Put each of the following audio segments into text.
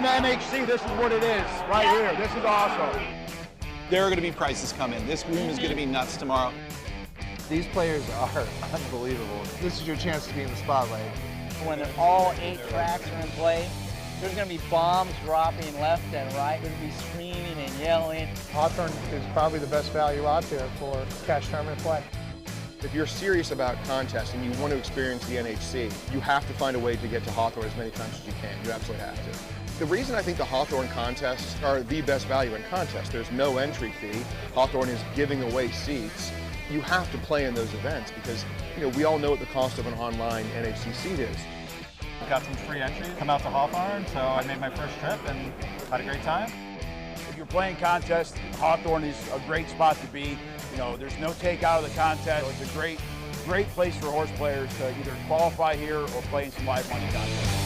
in the NHC, this is what it is right here. This is awesome. There are going to be prices come in. This room is going to be nuts tomorrow. These players are unbelievable. This is your chance to be in the spotlight. When all 8 tracks are in play, there's going to be bombs dropping left and right. There's going to be screaming and yelling. Hawthorne is probably the best value out there for cash tournament play. If you're serious about contests and you want to experience the NHC, you have to find a way to get to Hawthorne as many times as you can. You absolutely have to. The reason I think the Hawthorne contests are the best value in contests, there's no entry fee. Hawthorne is giving away seats. You have to play in those events because, you know, we all know what the cost of an online NHC seat is. Got some free entries, come out to Hawthorne, so I made my first trip and had a great time. If you're playing contests, Hawthorne is a great spot to be. You know, there's no takeout of the contest. It's a great place for horse players to either qualify here or play in some live money contests.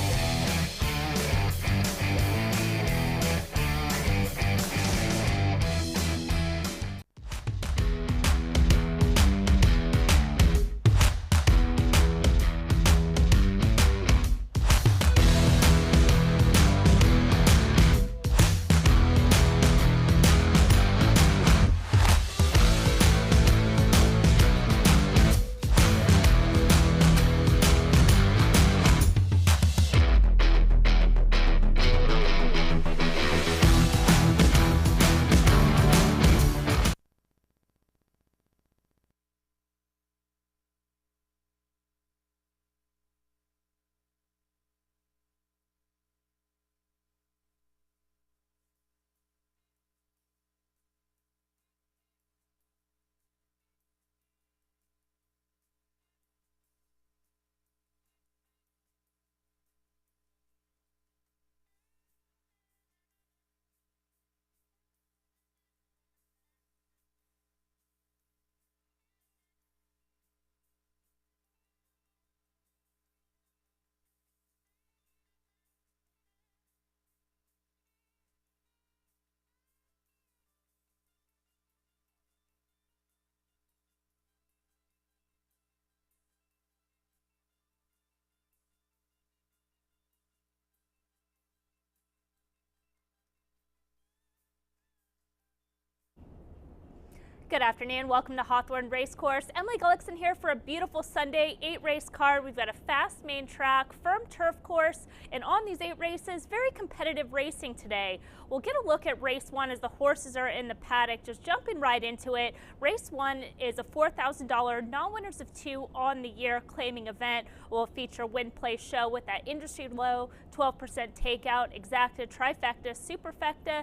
Good afternoon. Welcome to Hawthorne Racecourse. Emily Gullikson here for a beautiful Sunday 8-race card. We've got a fast main track, firm turf course, and on these 8 races, very competitive racing today. We'll get a look at race 1 as the horses are in the paddock. Just jumping right into it. Race 1 is a $4,000 non-winners of 2 on the year claiming event. We'll feature win play show with that industry low 12% takeout, exacta, trifecta, superfecta,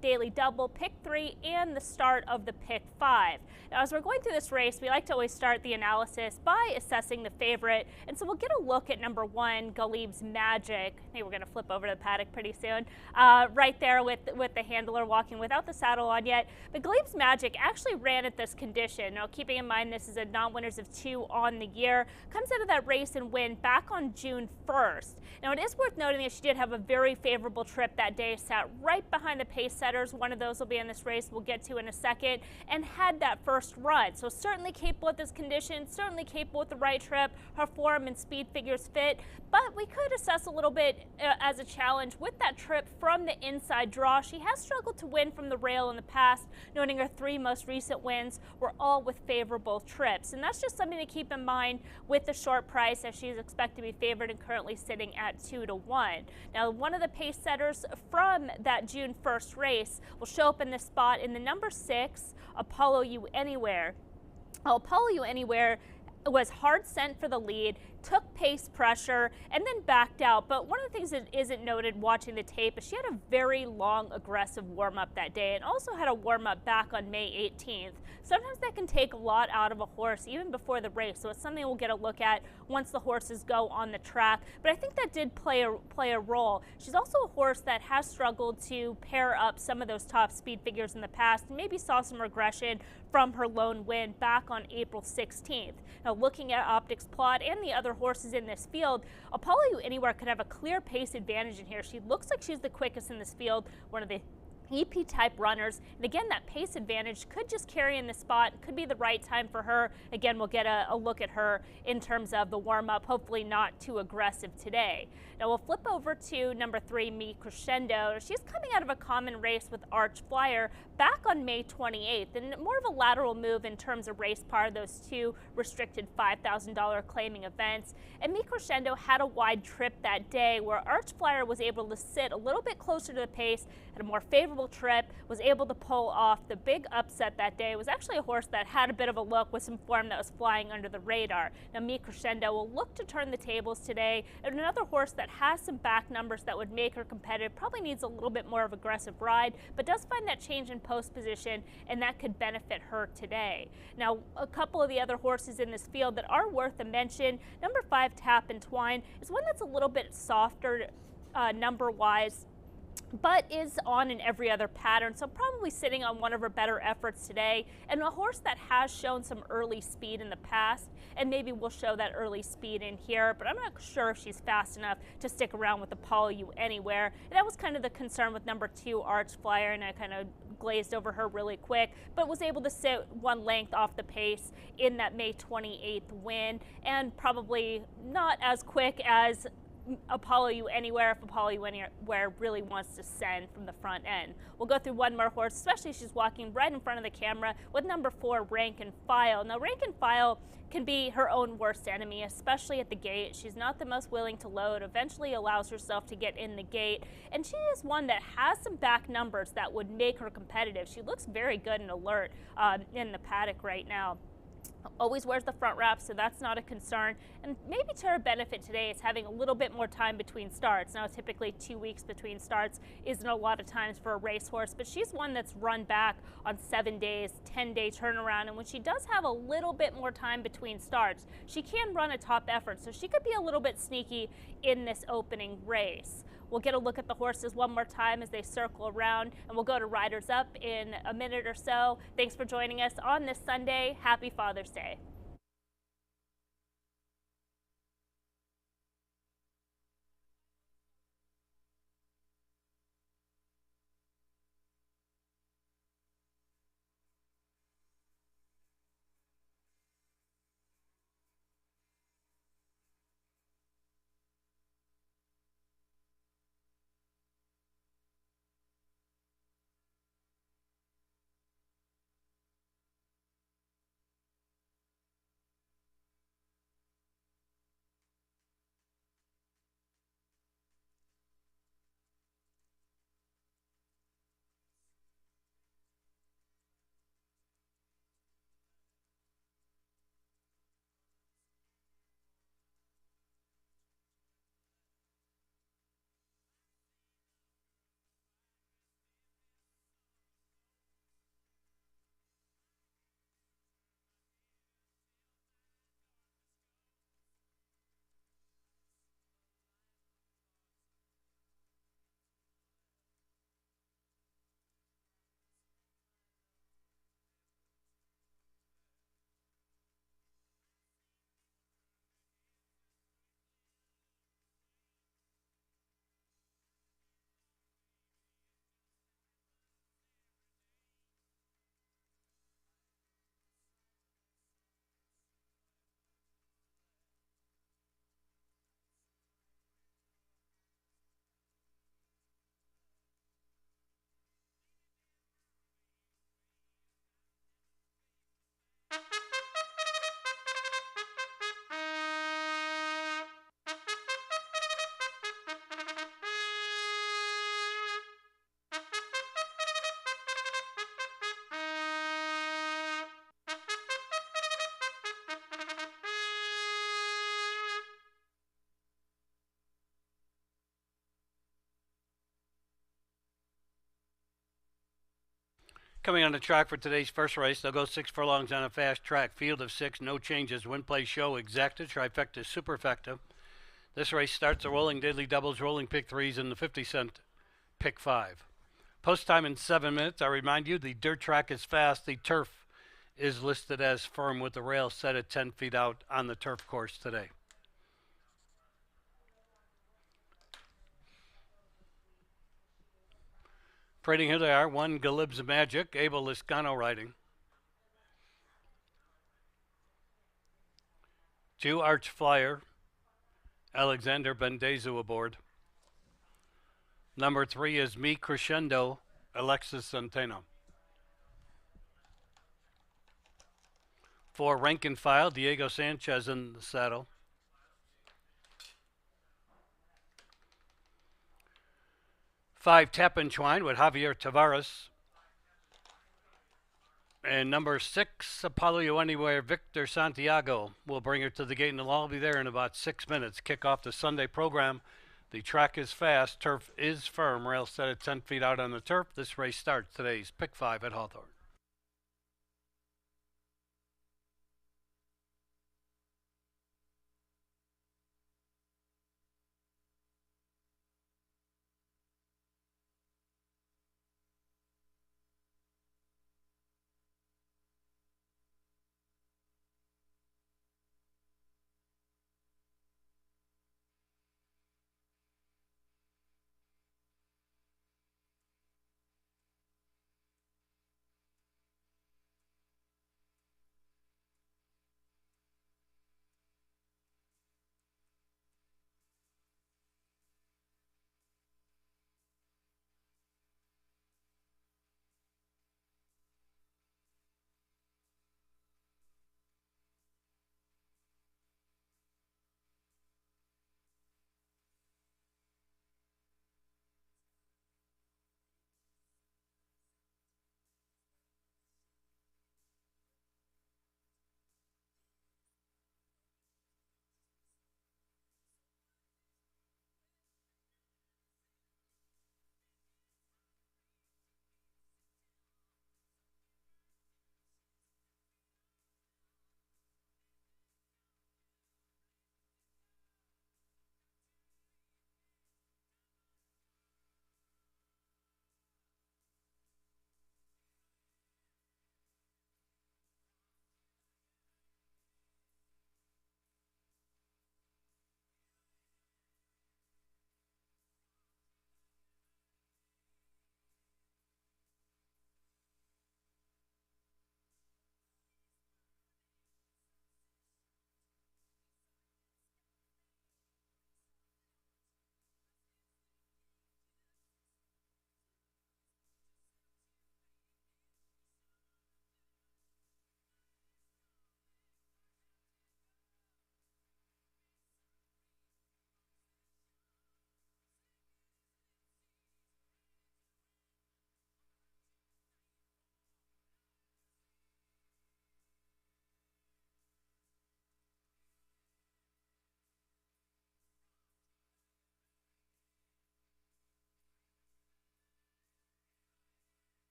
daily double, pick 3, and the start of the pick 5. Now, as we're going through this race, we like to always start the analysis by assessing the favorite, and so we'll get a look at number 1, Galib's Magic. Hey, we're going to flip over to the paddock pretty soon. Right there with the handler walking without the saddle on yet. But Galib's Magic actually ran at this condition. Now, keeping in mind this is a non-winners of 2 on the year, comes out of that race and win back on June 1st. Now, it is worth noting that she did have a very favorable trip that day, sat right behind the pace setters. One of those will be in this race we'll get to in a second, and had that first run. So certainly capable at this condition, certainly capable with the right trip. Her form and speed figures fit, but we could assess a little bit as a challenge with that trip from the inside draw. She has struggled to win from the rail in the past, noting her 3 most recent wins were all with favorable trips. And that's just something to keep in mind with the short price, as she's expected to be favored and currently sitting at 2-1. Now, one of the pace setters from that June 1st race will show up in this spot in the number 6, Apollo You Anywhere. Apollo You Anywhere was hard sent for the lead, took pace pressure, and then backed out. But one of the things that isn't noted watching the tape is she had a very long, aggressive warm-up that day, and also had a warm-up back on May 18th. Sometimes that can take a lot out of a horse, even before the race, so it's something we'll get a look at once the horses go on the track. But I think that did play a role. She's also a horse that has struggled to pair up some of those top speed figures in the past, and maybe saw some regression from her lone win back on April 16th. Now, looking at Optics Plot and the other horses in this field, Apollo You Anywhere could have a clear pace advantage in here. She looks like she's the quickest in this field, one of the EP type runners, and again that pace advantage could just carry in the spot, could be the right time for her. Again, we'll get a look at her in terms of the warm-up, hopefully not too aggressive today. Now we'll flip over to number 3, Me Crescendo. She's coming out of a common race with Arch Flyer back on May 28th, and more of a lateral move in terms of race par, those 2 restricted $5,000 claiming events. And Me Crescendo had a wide trip that day where Arch Flyer was able to sit a little bit closer to the pace, had a more favorable trip, was able to pull off the big upset that day. It was actually a horse that had a bit of a look with some form that was flying under the radar. Now Me Crescendo will look to turn the tables today, and another horse that has some back numbers that would make her competitive, probably needs a little bit more of aggressive ride, but does find that change in post position, and that could benefit her today. Now a couple of the other horses in this field that are worth a mention, number 5, Tap and Twine, is one that's a little bit softer number wise, but is on in every other pattern, so probably sitting on one of her better efforts today, and a horse that has shown some early speed in the past, and maybe will show that early speed in here, but I'm not sure if she's fast enough to stick around with Apollo You Anywhere. And that was kind of the concern with number 2, Arch Flyer, and I kind of glazed over her really quick, but was able to sit 1 length off the pace in that May 28th win, and probably not as quick as Apollo You Anywhere if Apollo You Anywhere really wants to send from the front end. We'll go through one more horse, especially if she's walking right in front of the camera with number 4, Rank and File. Now Rank and File can be her own worst enemy, especially at the gate. She's not the most willing to load, eventually allows herself to get in the gate, and she is one that has some back numbers that would make her competitive. She looks very good and alert in the paddock right now. Always wears the front wrap, so that's not a concern. And maybe to her benefit today is having a little bit more time between starts. Now, typically 2 weeks between starts isn't a lot of times for a racehorse, but she's one that's run back on 7 days, 10-day turnaround. And when she does have a little bit more time between starts, she can run a top effort. So she could be a little bit sneaky in this opening race. We'll get a look at the horses one more time as they circle around, and we'll go to Riders Up in a minute or so. Thanks for joining us on this Sunday. Happy Father's Day. Coming on the track for today's first race, they'll go 6 furlongs on a fast track. Field of 6, no changes. Win, play, show, exacta, trifecta, superfecta. This race starts a rolling daily doubles, rolling pick 3s, and the 50-cent pick 5. Post time in 7 minutes. I remind you, the dirt track is fast. The turf is listed as firm with the rail set at 10 feet out on the turf course today. Trading who they are, 1 Galib's Magic, Abel Liscano riding. 2 Arch Flyer, Alexander Bendezu aboard. Number 3 is Me Crescendo, Alexis Centeno. 4 Rank and File, Diego Sanchez in the saddle. 5 Tap and Twine with Javier Tavares. And number 6, Apollo Anywhere, Victor Santiago will bring her to the gate, and they'll all be there in about 6 minutes. Kick off the Sunday program. The track is fast, turf is firm, rail set at 10 feet out on the turf. This race starts today's Pick 5 at Hawthorne.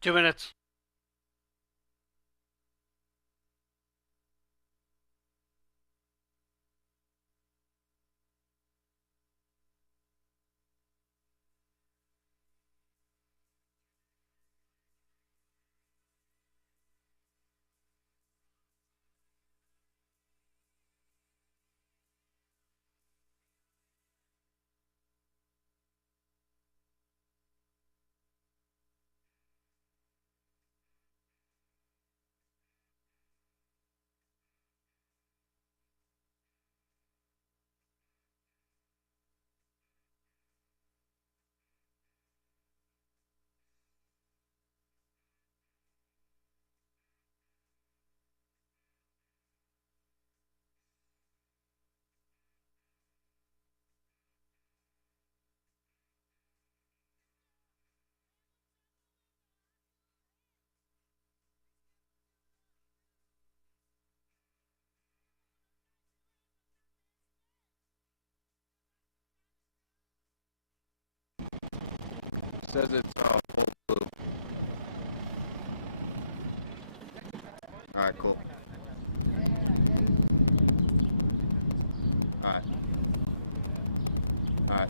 Two minutes. says it's full blue. All right, cool. All right. All right.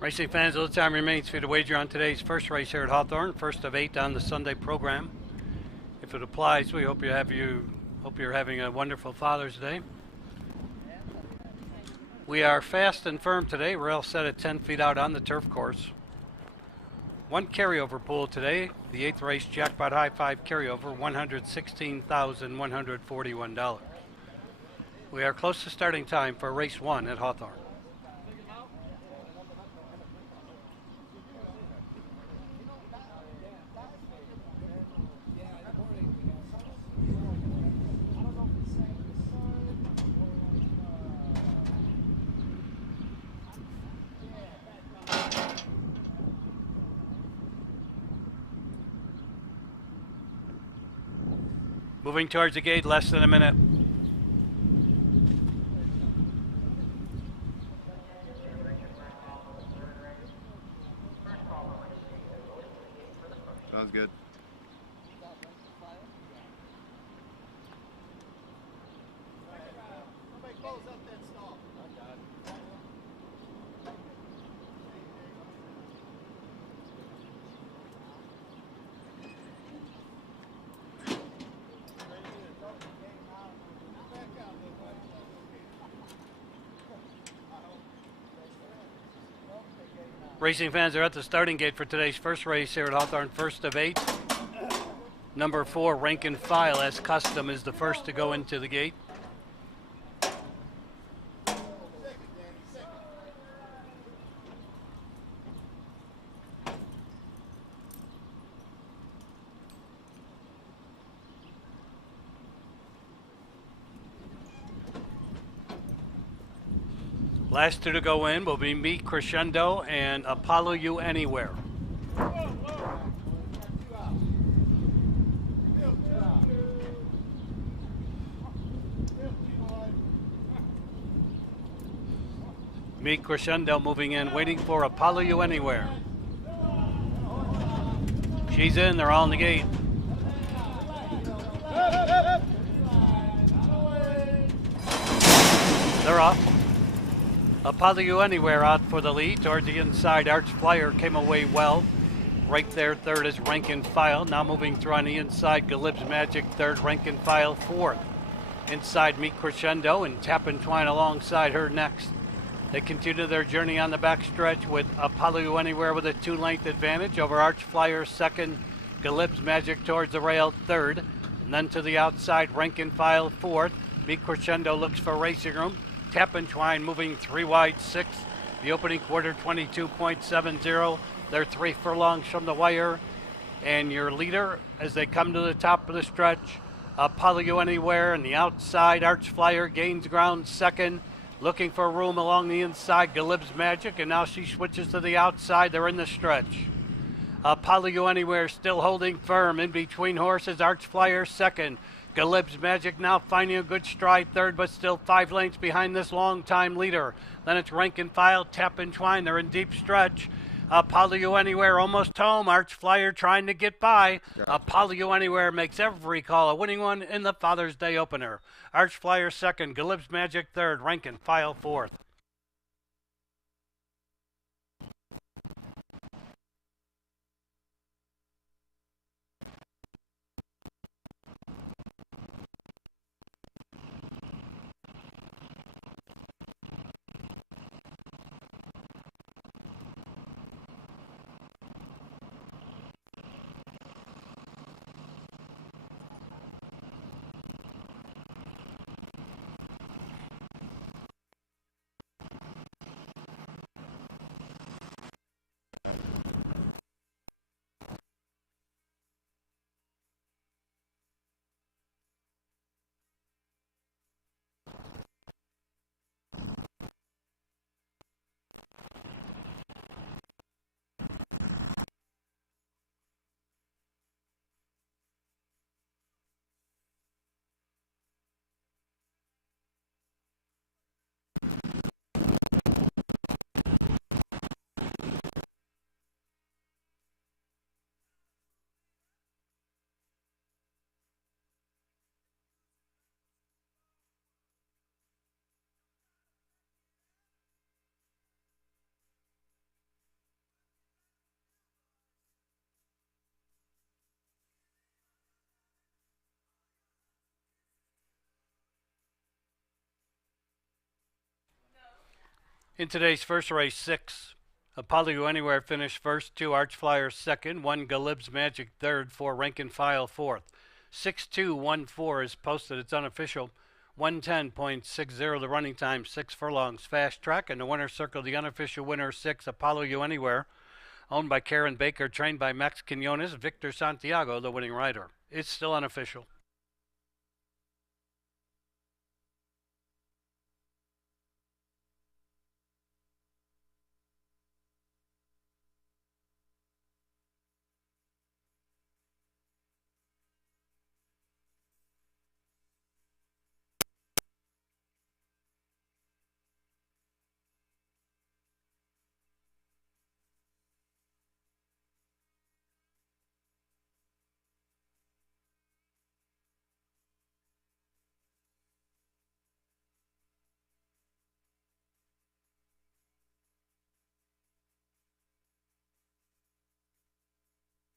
Racing fans, a little time remains for you to wager on today's first race here at Hawthorne, first of 8 on the Sunday program. If it applies, we hope you're having a wonderful Father's Day. We are fast and firm today. We're all set at 10 feet out on the turf course. One carryover pool today, the 8th race Jackpot High 5 carryover, $116,141. We are close to starting time for race 1 at Hawthorne. Moving towards the gate, less than a minute. Sounds good. Racing fans are at the starting gate for today's first race here at Hawthorne, first of 8. Number 4, Rank and File, as custom, is the first to go into the gate. Last two to go in will be Meet Crescendo and Apollo You Anywhere. Meet Crescendo moving in, waiting for Apollo You Anywhere. She's in, they're all in the gate. They're off. Apollo You Anywhere out for the lead. Towards the inside, Arch Flyer came away well. Right there, third is Rank and File. Now moving through on the inside, Galib's Magic, third, Rank and File, fourth. Inside, Meet Crescendo and Tap and Twine alongside her next. They continue their journey on the backstretch with Apollo You Anywhere with a 2-length advantage over Arch Flyer, second, Galib's Magic towards the rail, third. And then to the outside, Rank and File, fourth. Meet Crescendo looks for racing room. Tap and Twine moving 3 wide, 6. The opening quarter, 22.70. They're 3 furlongs from the wire. And your leader, as they come to the top of the stretch, Apollo You Anywhere, and the outside, Arch Flyer gains ground second. Looking for room along the inside, Galib's Magic, and now she switches to the outside. They're in the stretch. Apollo You Anywhere still holding firm in between horses. Arch Flyer second. Galib's Magic now finding a good stride third, but still 5 lengths behind this long-time leader. Then it's Rank and File, Tap and Twine. They're in deep stretch. Apollo You Anywhere almost home. Arch Flyer trying to get by. Apollo You Anywhere makes every call a winning one in the Father's Day opener. Arch Flyer second, Galib's Magic third, Rank and File fourth. In today's first race, 6. Apollo You Anywhere finished first, 2 Arch Flyers second, 1 Galib's Magic third, 4 Rank and File fourth. 6-2-1-4 is posted. It's unofficial. 110.60 the running time, 6 furlongs. Fast Track and the winner's circle, the unofficial winner, 6 Apollo You Anywhere, owned by Karen Baker, trained by Max Quinones, Victor Santiago, the winning rider. It's still unofficial.